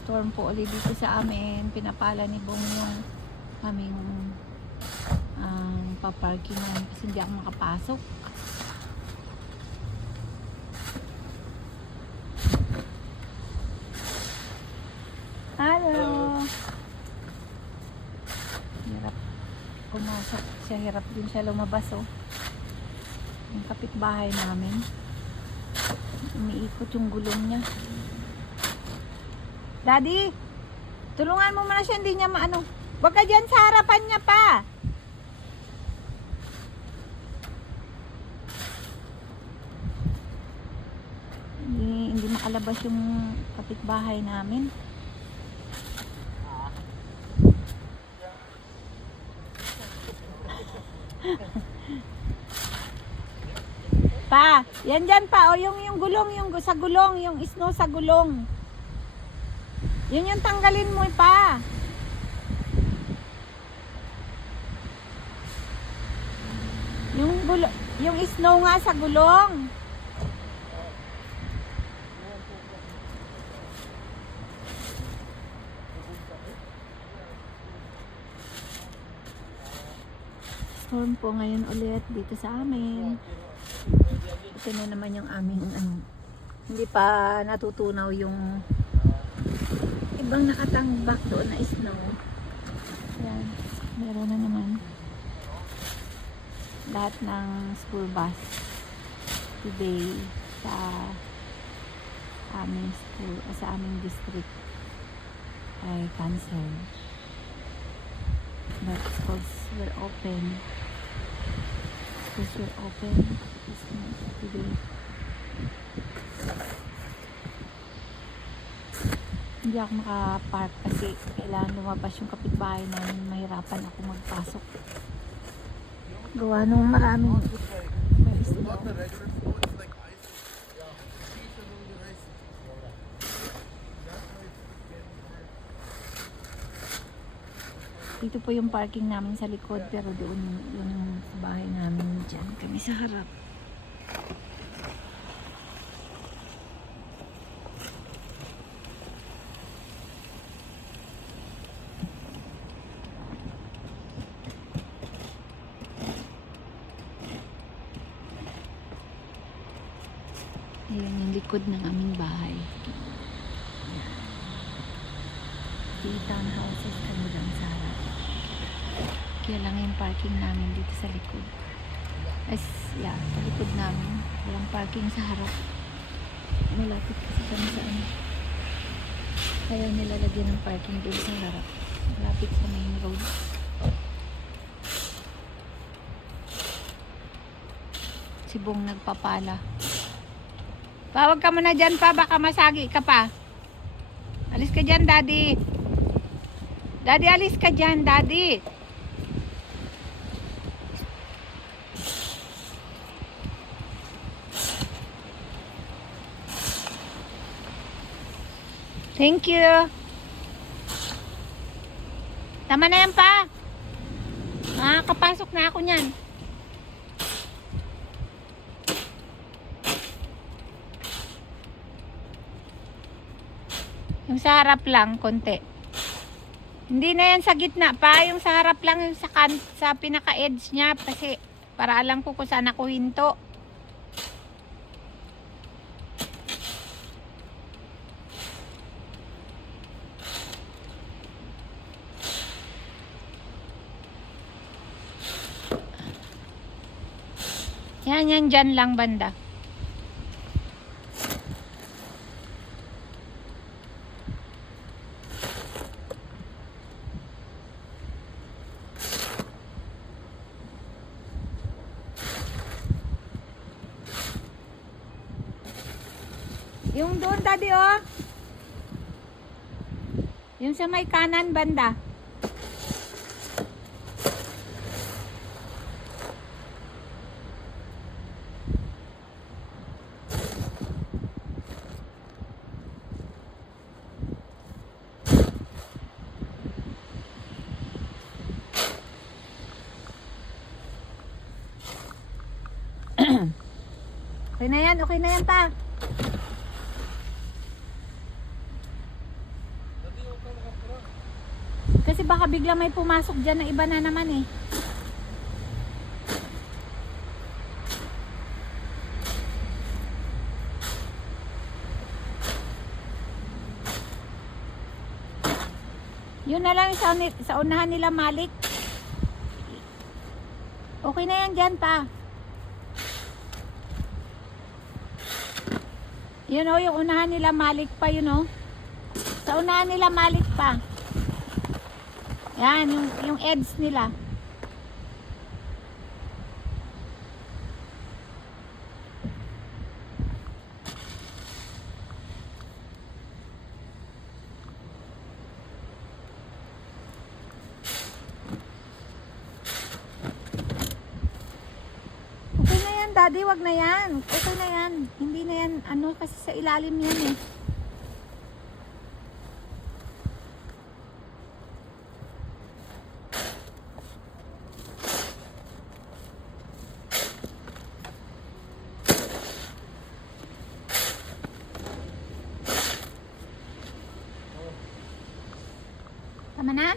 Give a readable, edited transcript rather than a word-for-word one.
storm po ulit dito sa amin. Pinapala ni Bong yung aming paparking namin kasi hindi ako makapasok. Hello! Hirap pumasok siya, hirap din siya lumabas oh. Yung kapitbahay namin, umiikot yung gulong niya. Daddy, tulungan mo muna siya, hindi niya maano. Huwag ka dyan sa harapan niya pa. Hindi makalabas yung kapitbahay namin. Pa, yan dyan pa, o yung gulong, yung sa gulong, yung snow sa gulong. Yun yung tanggalin mo pa. Yung snow nga sa gulong. Storm po ngayon ulit dito sa amin. Ito na naman yung aming hindi pa natutunaw yung ibang nakatambak doon na snow. Yan, meron na naman lahat ng school bus today sa aming school, sa aming district ay cancel, but schools were open. Schools were open today. Hindi ako makapark kasi kailangan lumabas yung kapitbahay namin, mahirapan ako magpasok gawa nung maraming snow. Dito po yung parking namin sa likod, pero doon yung bahay namin, dyan kami sa harap. Ayan yung likod ng aming bahay. Di townhouses kami lang sa harap. Kaya lang yung parking namin dito sa likod. Sa likod namin. Walang parking sa harap. Malapit kasi kami sa kaya nilalagyan ng parking doon sa harap. Malapit sa main road. Si Bong nagpapala. Tawag ka muna dyan pa, baka masagi ka pa. Alis ka dyan, Daddy. Daddy, alis ka dyan, Daddy. Thank you. Tama na yan pa. Makakapasok na ako nyan. Yung sa harap lang, konti. Hindi na yan sa gitna pa. Yung sa harap lang, yung sa pinaka-edge niya. Kasi, para alam ko kung saan ako hinto. Yan, dyan lang banda. Yung doon, Daddy, oh. Yung sa may kanan banda. Okay na yan pa. Kasi baka bigla may pumasok dyan na iba na naman eh. Yun na lang sa unahan nila Malik. Okay na yan dyan pa. Yun o, yung unahan nila Malik pa yun o. Sa unahan nila Malik pa. Yan, yung edge nila. Okay na yan, Daddy, wag na yan. Okay na yan. Hindi na yan, ano, kasi sa ilalim yan eh. Tama na?